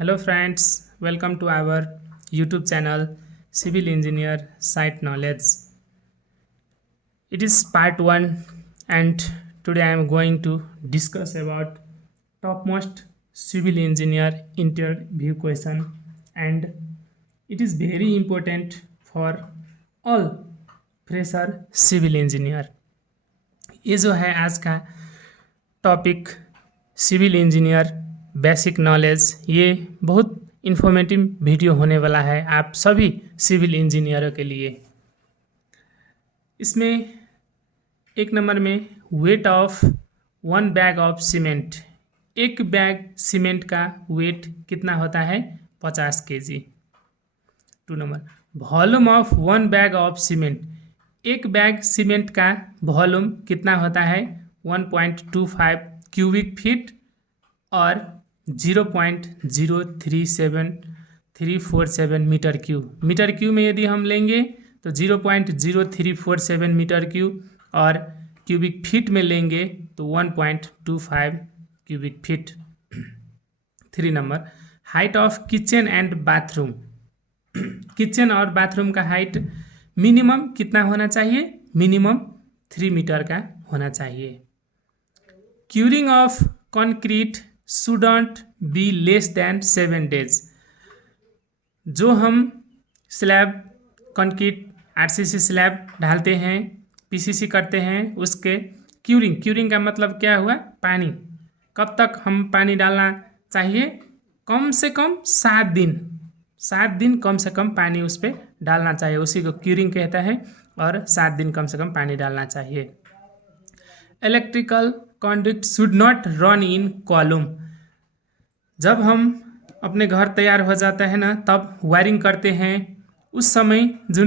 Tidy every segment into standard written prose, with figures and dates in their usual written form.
Hello friends, welcome to our YouTube channel Civil Engineer Site Knowledge. It is part 1 and today I am going to discuss about topmost civil engineer interview question, and it is very important for all fresher civil engineer. ये जो है आज का topic civil engineer basic knowledge, ये बहुत informative video होने वाला है आप सभी सिविल इंजीनियरों के लिए। इसमें एक नंबर में weight of 1 bag of cement, एक बैग सीमेंट का वेट कितना होता है 50 kg। 2 number volume of 1 bag of cement, एक बैग सीमेंट का वॉल्यूम कितना होता है 1.25 क्यूबिक फीट और 0.037 मीटर क्यूब। मीटर क्यूब में यदि हम लेंगे तो 0.0347 मीटर क्यूब और क्यूबिक फीट में लेंगे तो 1.25 cubic feet. 3 number height of kitchen and bathroom, kitchen और बाथरूम का हाइट मिनिमम कितना होना चाहिए, मिनिमम 3 मीटर का होना चाहिए। Curing of concrete shouldn't be less than 7 days, जो हम स्लैब कंक्रीट आरसीसी स्लैब डालते हैं, पीसीसी करते हैं, उसके क्यूरिंग का मतलब क्या हुआ, पानी। कब तक हम पानी डालना चाहिए, कम से कम 7 दिन कम से कम पानी उस पर डालना चाहिए, उसी को क्यूरिंग कहता है। और 7 दिन कम से कम पानी डालना चाहिए। Electrical conduct should not run in column, जब हम अपने घर तैयार हो जाता है ना तब वायरिंग करते हैं, उस समय जो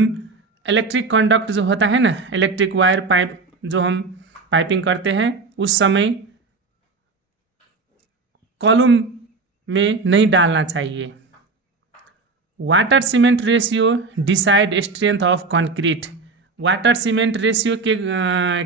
इलेक्ट्रिक कंडक्ट जो होता है ना, इलेक्ट्रिक वायर पाइप जो हम पाइपिंग करते हैं, उस समय कॉलम में नहीं डालना चाहिए। Water cement ratio decide strength of concrete, water cement ratio के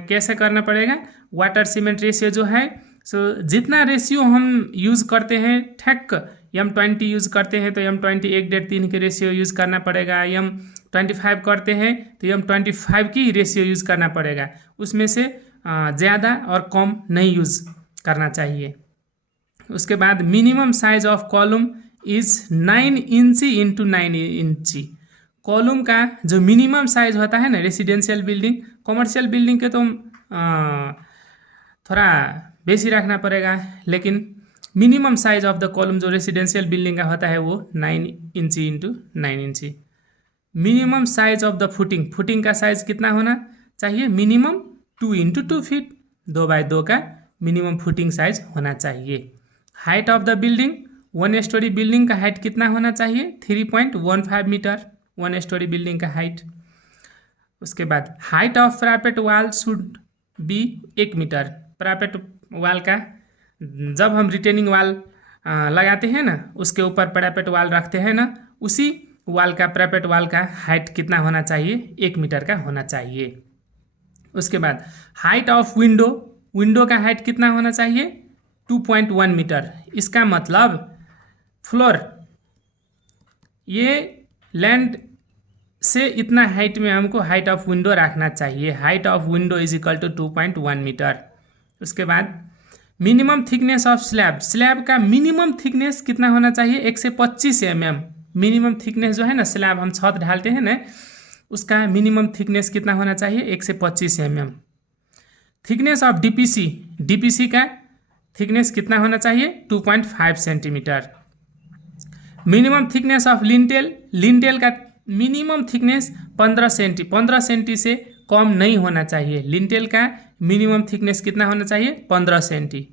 कैसे करना पड़ेगा। वाटर सीमेंट रेशियो जो है जितना रेशियो हम यूज़ करते हैं, ठेक M20 यूज़ करते हैं तो M20 1:3 के रेशियो यूज़ करना पड़ेगा। M25 करते हैं तो M25 की रेशियो यूज़ करना पड़ेगा, उसमें से ज़्यादा और कम नहीं यूज़ करना चाहिए। उसके बाद minimum size of column is 9 इंची इंटू 9 इंची, कॉलम का जो मिनिमम साइज होता है ना, रेसिडेंशियल बिल्डिंग, कमर्शियल बिल्डिंग के तो थोड़ा बेसी रखना पड़ेगा, लेकिन minimum size of the column जो रेसिडेंशियल बिल्डिंग का होता है वो 9 इंची इंटू 9 इंची। Minimum size of the footing का साइज कितना होना चाहिए, मिनिमम 2 इंटू 2 फीट, 2x2 का मिनिमम फुटिंग साइज होना चाहिए। Height of the building, 1 story building का हाइट कितना होना चाहिए 3.15 मीटर, 1 स्टोरी बिल्डिंग का हाइट। उसके बाद हाइट ऑफ पैरापेट वाल शुड बी 1 मीटर, पैरापेट वाल का जब हम रिटेनिंग वाल लगाते हैं ना, उसके ऊपर पैरापेट वाल रखते हैं ना, उसी वाल का पैरापेट वाल का हाइट कितना होना चाहिए 1 मीटर का होना चाहिए। उसके बाद हाइट ऑफ विंडो का हाइट कितना होना चाहिए 2.1 मीटर। इसका मतलब फ्लोर, ये लैंड से इतना हाइट में हमको हाइट ऑफ विंडो रखना चाहिए, height of window is equal to 2.1 metre. उसके बाद मिनिमम थिकनेस ऑफ स्लैब का मिनिमम थिकनेस कितना होना चाहिए 125 mm। मिनिमम थिकनेस जो है ना, स्लैब हम छत ढालते हैं ना, उसका मिनिमम थिकनेस कितना होना चाहिए 125 mm। थिकनेस ऑफ डीपीसी का थिकनेस कितना होना चाहिए 2.5 centimetre. Minimum thickness of lintel का मिनिमम थिकनेस 15 सेंटी से कम नहीं होना चाहिए। लिंटेल का मिनिमम थिकनेस कितना होना चाहिए 15 centi.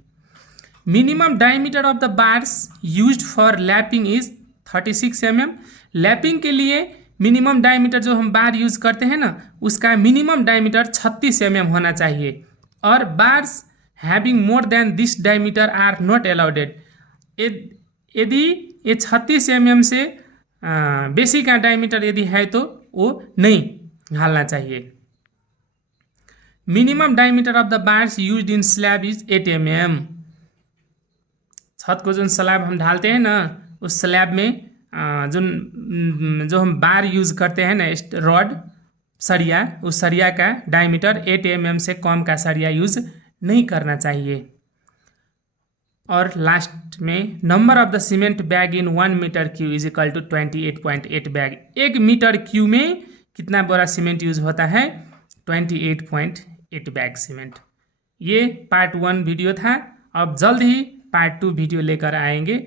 Minimum diameter of the bars used for lapping is 36 mm। Lapping के लिए मिनिमम डायमीटर जो हम बार यूज करते हैं ना, उसका मिनिमम डायमीटर 36 mm होना चाहिए, और bars having more than this diameter are not allowed. यदि ये 36 mm से बेसी का डायमीटर यदि है तो वो नहीं ढालना चाहिए। Minimum diameter of the bars used in slab is 8 mm। छत को जो स्लैब हम ढालते हैं ना, उस स्लैब में जो हम बार यूज़ करते हैं ना, रॉड सरिया, उस सरिया का डायमीटर 8 mm से कम का सरिया यूज़ नहीं करना चाहिए। और लास्ट में number of the cement bag in 1 metre cube is equal to 28.8 bag. 1 metre cube में कितना बोरा सीमेंट यूज होता है? 28.8 बैग सीमेंट। ये पार्ट 1 वीडियो था। अब जल्द ही पार्ट 2 वीडियो लेकर आएंगे।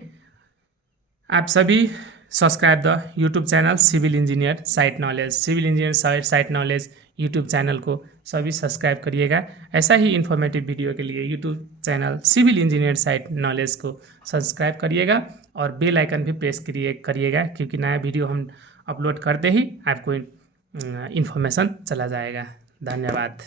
आप सभी subscribe the YouTube channel civil engineer site knowledge. Civil engineer site knowledge YouTube channel को सभी सब्सक्राइब करिएगा। ऐसा ही इन्फॉर्मेटिव वीडियो के लिए YouTube channel civil engineer site knowledge को सब्सक्राइब करिएगा और बेल आइकन भी प्रेस करिएगा, क्योंकि नया वीडियो हम अपलोड करते ही आपको इन्फॉर्मेशन चला जाएगा। धन्यवाद।